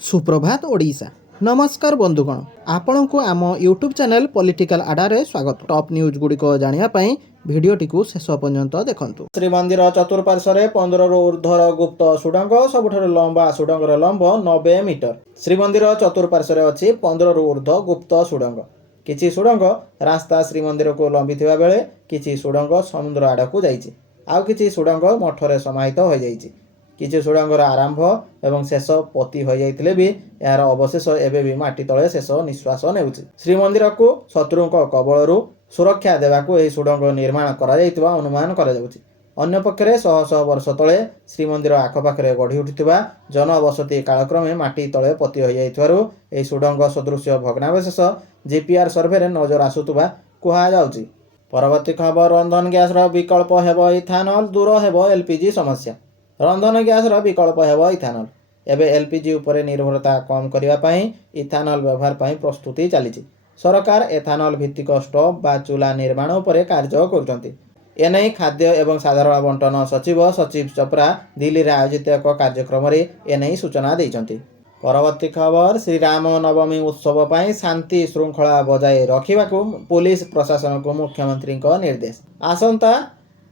सुप्रभात ओडिशा। नमस्कार बंधुगण, आपण को आम यूट्यूब चैनल पॉलिटिकल आडारे स्वागत। टॉप न्यूज गुड़िक जानापी भिडटी को शेष पर्यंत देखंतु। श्रीमंदिर चतुर्पार्श्व 15 रु ऊर्ध्वर गुप्त सुडंग, सबुठारु लंबा सुडंगर लंब 90 मीटर। श्रीमंदिर चतुर्पार्श्व अच्छी 15 रु ऊर्ध्व गुप्त सुडंग। किछि सुडंग रास्ता श्रीमंदिर को लंबिथिबा बेले किछि सुडंग समुद्र आड़कू जाइछि, आउ किछि सुडंग मठरे समाहित हो जाइछि। किछि सुडंगर आरंभ एवं शेष पति हो जाइतिले भी यार अवशेष एबे भी माटी तले शेष निश्वास नेउछि। श्रीमंदिर को शत्रुंक कबलरू सुरक्षा देवाकू एही सुडंग निर्माण करा जाइतिबा अनुमान करा जाउछि। अन्य पक्षरे शह शह वर्ष तले श्रीमंदिर आखपाखरे गढ़ी उठिथिबा जनबसति कालक्रमे माटी तले पति हो जाइथिबारु एही सुडंग सदृश भग्नावशेष जीपीआर सर्वे रे नजर आसुतबा कुहा जाउछि। परवर्ती खबर, रंधन गैस विकल्प हेबो इथानल, दूर हेबो एलपीजी समस्या। रंधन गैस विकल्प हेबो इथानल। एबे एलपीजी उपरे निर्भरता कम करिवा पई इथानल व्यवहार पई प्रस्तुति चलीछि। सरकार एथानल भित्तिक स्टोव बा चूल्हा निर्माण उपरे कार्य करुछन्ति। एनै खाद्य एवं साधारण बंटन सचिव सचिव चोप्रा दिल्ली रे आयोजित एक कार्यक्रम रे एनै सूचना दैछन्ति। परवर्ती खबर, श्रीराम नवमी उत्सव पई शांति श्रृंखला बजाय रखिबाकू पुलिस प्रशासन को मुख्यमंत्री निर्देश। आसंता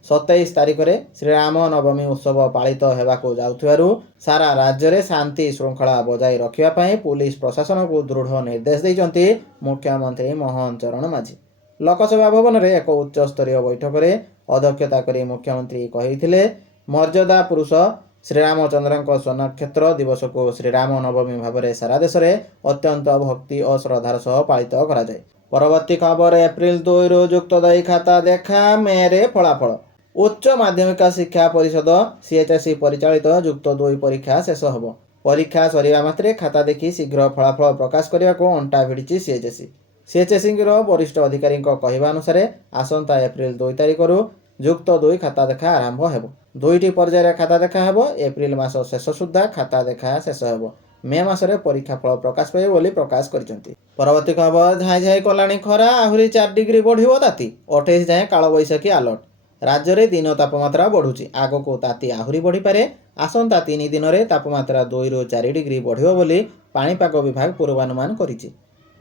27 तारिख रे श्रीराम नवमी उत्सव पालित हेबाकू जाउथिबारु सारा राज्य रे शांति श्रृंखला बजाय रखिबा पई पुलिस प्रशासन को दृढ़ निर्देश दैछन्ति मुख्यमंत्री मोहन चरण माझी। लोकसभा भवन रे एक उच्च स्तरीय बैठक रे अध्यक्षता करी मुख्यमंत्री कहिथिले मर्यादा पुरुष श्रीरामचंद्र स्वनक्षत्र दिवस को श्रीराम नवमी भाव में सारा देश में अत्यंत भक्ति और श्रद्धार सह पालित करा जाए। परवर्ती खबर, एप्रिल 2 रु युक्त 2 खाता देखा, मे रे फलाफल। उच्च माध्यमिक शिक्षा परिषद सीएचएसई परिचालित युक्त 2 परीक्षा शेष होब। परीक्षा सरिया मात्रे खाता देखि शीघ्र फलाफल प्रकाश करने को अंटा भिड़ी सीएचएसई। सीएचएसई वरिष्ठ अधिकारी कहवा अनुसार आसंता एप्रिल 2 तारिख रु युक्त 2 खाता देखा आरंभ हेब। 2टी पर्यायर खाता देखा हेब। एप्रिल मास शेष सुधा खाता देखा शेष हेब। मे मासरे परीक्षा फल प्रकाश पाइब बोली प्रकाश करिसेंति। परवर्ती खबर, झाई झाई कलाणी खरा, आहुरी 4 डिग्री बढ़िबो ताती। 28 जाए काल बैशाखी अलर्ट। राज्य रे दिन तापमात्रा बढ़ुची, आगो को ताती आहुरी बढ़ी पारे। आसंता 3 दिन रे तापमात्रा 2 रु 4 डिग्री बढ़िबो बोली पाणीपाग विभाग पूर्वानुमान करिछि।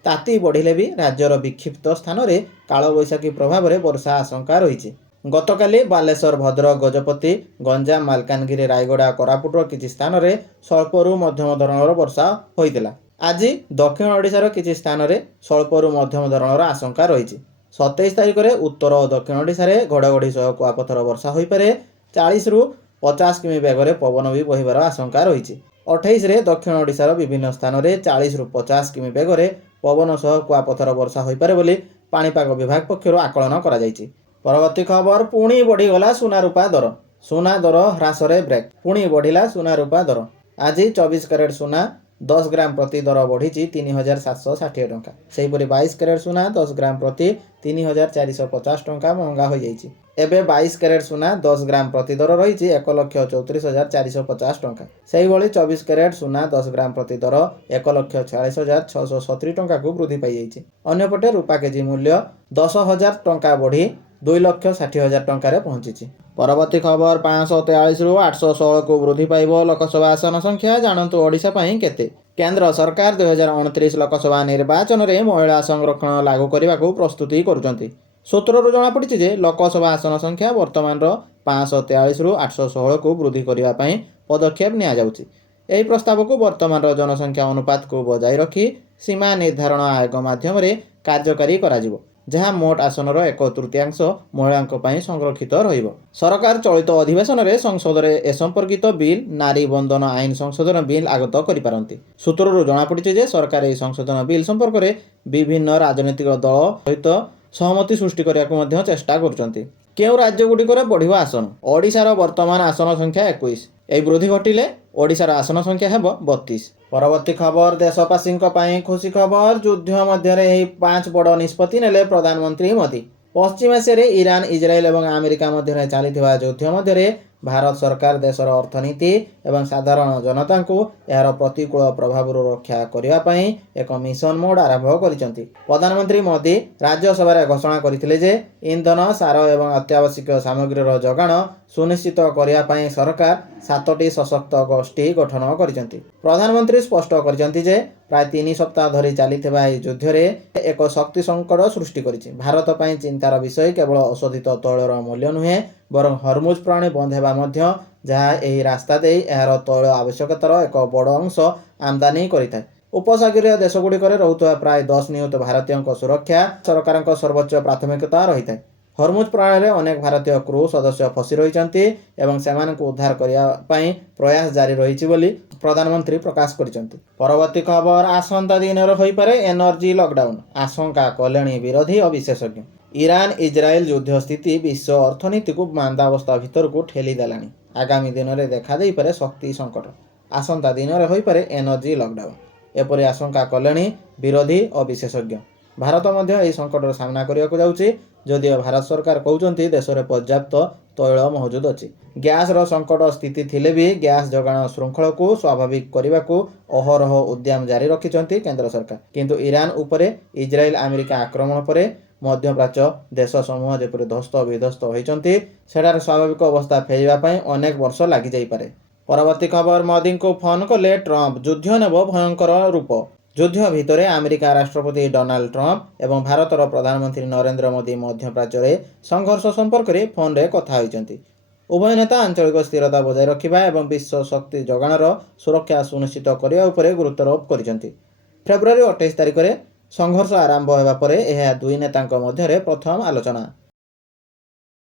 ताती बढ़िले भी राज्यर विक्षिप्त स्थान रे काल बैशाखी प्रभाव रे वर्षा आशंका रही। गतकाली बालेश्वर, भद्रक, गजपति, गंजाम, मालकानगिरी, रायगड़ा, कोरापुटर किछि स्थान रे स्वल्परू मध्यम धरणर वर्षा होइतिला। आज दक्षिण ओडिशार किछि स्थान रे स्वल्परू मध्यम धरणर आशंका रही। 27 तारिख रे उत्तर और दक्षिण ओडिशा रे घड़घड़ी सह कुआपथर वर्षा होई पारे। 40 रु 50 किमी बेगरे पवन भी बहिबार आशंका रही। 28 रे दक्षिण ओडिशार विभिन्न स्थान रे 40 रु 50 किमी बेगरे पवन सह कुआपथर वर्षा होई पारे बोली पाणीपाग विभाग पक्षरु आकलन करा जायछि। परवर्ती खबर, पुणी बढ़ीगला सुना रूपा दर। सुना दर ह्रास रे ब्रेक, पुणी बढ़िला सुना रूपा दर। आज 24 कैरेट सुना 10 ग्राम प्रति दर बढ़ी 3760 टंका। सेहीपरि 22 कैरेट सुना 10 ग्राम प्रति 3450 टंका महंगा हो जाइछि। एबे 22 कैरेट सुना 10 ग्राम प्रति दर रही 1,34,450 टंका। सेहीभଳି 24 कैरेट सुना 10 ग्राम प्रति दर 1,46,670 टंका को वृद्धि पाई जाइछि। अन्यपटे रूपा केजी मूल्य 10,000 टंका बढ़ी 2,60,000 टंका पहुंची। परवर्ती खबर, 543 रु 816 को वृद्धि पाइब लोकसभा आसन संख्या। जानतु ओडिशा पई केते। केंद्र सरकार 2029 लोकसभा निर्वाचन रे महिला संरक्षण लागू करने को प्रस्तुति करुचंती। सूत्रରୁ जଣାपड़ी जे लोकसभा आसन संख्या वर्तमान 543 रु 816 को वृद्धि करने ପାଇଁ पदक्षेप निया जाउची। एही प्रस्ताव को वर्तमान जनसंख्या अनुपात को बजाय रखी सीमा निर्धारण आयोग माध्यम रे कार्यकारी कराजिवो, जहाँ मोट आसनर 1/3 महिलांको पई संरक्षित रहिबो। सरकार चलित अधिवेशन रे संसद रे ए संपर्कित बिल नारी बंधन आईन संशोधन बिल आगत करि पारंती। सूत्रରୁ जଣାपड़ी जे सरकार ए संशोधन बिल संपर्क रे विभिन्न राजनीतिक दल सहित सहमति सृष्टि करने को चेष्टा करुचंती। केउ राज्य गुड़िकर बढ़िबो आसन। ओडिशार वर्तमान आसन संख्या 21। एही वृद्धि घटिले ओडिशार आसन संख्या हेबो 32। परवर्ती खबर, देशवासी खुशी खबर, युद्ध मध्य 5 बड़ निष्पत्ति नेले प्रधानमंत्री मोदी। पश्चिम एशिया ईरान, इजराइल और अमेरिका मध्य चली युद्ध मध्य ଭାରତ ସରକାର ଦେଶର ଅର୍ଥନୀତି ଏବଂ ସାଧାରଣ ଜନତାଙ୍କୁ ଏହାର ପ୍ରତିକୂଳ ପ୍ରଭାବରୁ ରକ୍ଷା କରିବା ପାଇଁ ଏକ ମିଶନ ମୋଡ୍ ଆରମ୍ଭ କରିଛନ୍ତି। ପ୍ରଧାନମନ୍ତ୍ରୀ ମୋଦି ରାଜ୍ୟସଭାରେ ଘୋଷଣା କରିଥିଲେ ଯେ ଇନ୍ଧନ, ସାର ଏବଂ ଅତ୍ୟାବଶ୍ୟକ ସାମଗ୍ରୀର ଯୋଗାଣ ସୁନିଶ୍ଚିତ କରିବା ପାଇଁ ସରକାର 7ଟି ସଶକ୍ତ ଗୋଷ୍ଠୀ ଗଠନ କରିଛନ୍ତି। ପ୍ରଧାନମନ୍ତ୍ରୀ ସ୍ପଷ୍ଟ କରିଛନ୍ତି ଯେ ପ୍ରାୟ 3 ସପ୍ତାହ ଧରି ଚାଲିଥିବା ଏହି ଯୁଦ୍ଧରେ ଏକ ଶକ୍ତି ସଙ୍କଟ ସୃଷ୍ଟି କରିଛି। ଭାରତ ପାଇଁ ଚିନ୍ତାର ବିଷୟ କେବଳ ଅଶୋଧିତ ତୈଳର ମୂଲ୍ୟ ନୁହେଁ, ବରଂ ହରମୁଜ ପ୍ରଣାଳୀ ବନ୍ଦ ହେବା ମଧ୍ୟ, ଯାହା ଏହି ରାସ୍ତା ଦେଇ ଏହାର ତୈଳ ଆବଶ୍ୟକତାର ଏକ ବଡ଼ ଅଂଶ ଆମଦାନୀ କରିଥାଏ। ଉପସାଗରୀୟ ଦେଶଗୁଡ଼ିକରେ ରହୁଥିବା ପ୍ରାୟ 10 ନିୟୁତ ଭାରତୀୟଙ୍କ ସୁରକ୍ଷା ସରକାରଙ୍କ ସର୍ବୋଚ୍ଚ ପ୍ରାଥମିକତା ରହିଥାଏ। ହରମୁଜ ପ୍ରଣାଳୀରେ ଅନେକ ଭାରତୀୟ କ୍ରୁ ସଦସ୍ୟ ଫସି ରହିଛନ୍ତି ଏବଂ ସେମାନଙ୍କୁ ଉଦ୍ଧାର କରିବା ପାଇଁ ପ୍ରୟାସ ଜାରି ରହିଛି ବୋଲି ପ୍ରଧାନମନ୍ତ୍ରୀ ପ୍ରକାଶ କରିଛନ୍ତି। ପରବର୍ତ୍ତୀ ଖବର, ଆସନ୍ତା ଦିନରେ ହୋଇପାରେ ଏନର୍ଜି ଲକଡାଉନ, ଆଶଙ୍କା କଲେଣି ବିରୋଧୀ ଓ ବିଶେଷଜ୍ଞ। ଇରାନ ଇସ୍ରାଏଲ ଯୁଦ୍ଧ ସ୍ଥିତି ବିଶ୍ୱ ଅର୍ଥନୀତିକୁ ମାନ୍ଦାବସ୍ଥା ଭିତରକୁ ଠେଲି ଦେଲାଣି। ଆଗାମୀ ଦିନରେ ଦେଖାଦେଇପାରେ ଶକ୍ତି ସଙ୍କଟ, ଆସନ୍ତା ଦିନରେ ହୋଇପାରେ ଏନର୍ଜି ଲକଡାଉନ, ଏପରି ଆଶଙ୍କା କଲେଣି ବିରୋଧୀ ଓ ବିଶେଷଜ୍ଞ। ଭାରତ ମଧ୍ୟ ଏହି ସଙ୍କଟର ସାମ୍ନା କରିବାକୁ ଯାଉଛି। ଯଦିଓ ଭାରତ ସରକାର କହୁଛନ୍ତି ଦେଶରେ ପର୍ଯ୍ୟାପ୍ତ ତୈଳ ମହଜୁଦ ଅଛି। ଗ୍ୟାସର ସଙ୍କଟ ସ୍ଥିତି ଥିଲେ ବି ଗ୍ୟାସ ଯୋଗାଣ ଶୃଙ୍ଖଳକୁ ସ୍ୱାଭାବିକ କରିବାକୁ ଅହରହ ଉଦ୍ୟମ ଜାରି ରଖିଛନ୍ତି କେନ୍ଦ୍ର ସରକାର। କିନ୍ତୁ ଇରାନ ଉପରେ ଇସ୍ରାଏଲ ଆମେରିକା ଆକ୍ରମଣ ପରେ ମଧ୍ୟପ୍ରାଚ୍ୟ ଦେଶ ସମୂହ ଯେପରି ଧ୍ୱସ୍ତ ବିଧ୍ୱସ୍ତ ହୋଇଛନ୍ତି, ସେଠାରେ ସ୍ୱାଭାବିକ ଅବସ୍ଥା ଫେରିବା ପାଇଁ ଅନେକ ବର୍ଷ ଲାଗିଯାଇପାରେ। ପରବର୍ତ୍ତୀ ଖବର, ମୋଦିଙ୍କୁ ଫୋନ୍ କଲେ ଟ୍ରମ୍ପ, ଯୁଦ୍ଧ ନେବ ଭୟଙ୍କର ରୂପ। ଯୁଦ୍ଧ ଭିତରେ ଆମେରିକା ରାଷ୍ଟ୍ରପତି ଡୋନାଲ୍ଡ ଟ୍ରମ୍ପ ଏବଂ ଭାରତର ପ୍ରଧାନମନ୍ତ୍ରୀ ନରେନ୍ଦ୍ର ମୋଦି ମଧ୍ୟପ୍ରାଚ୍ୟରେ ସଂଘର୍ଷ ସମ୍ପର୍କରେ ଫୋନ୍ରେ କଥା ହୋଇଛନ୍ତି। ଉଭୟ ନେତା ଆଞ୍ଚଳିକ ସ୍ଥିରତା ବଜାୟ ରଖିବା ଏବଂ ବିଶ୍ୱ ଶକ୍ତି ଯୋଗାଣର ସୁରକ୍ଷା ସୁନିଶ୍ଚିତ କରିବା ଉପରେ ଗୁରୁତ୍ୱାରୋପ କରିଛନ୍ତି। ଫେବୃଆରୀ 28 ତାରିଖରେ ସଂଘର୍ଷ ଆରମ୍ଭ ହେବା ପରେ ଏହା ଦୁଇ ନେତାଙ୍କ ମଧ୍ୟରେ ପ୍ରଥମ ଆଲୋଚନା।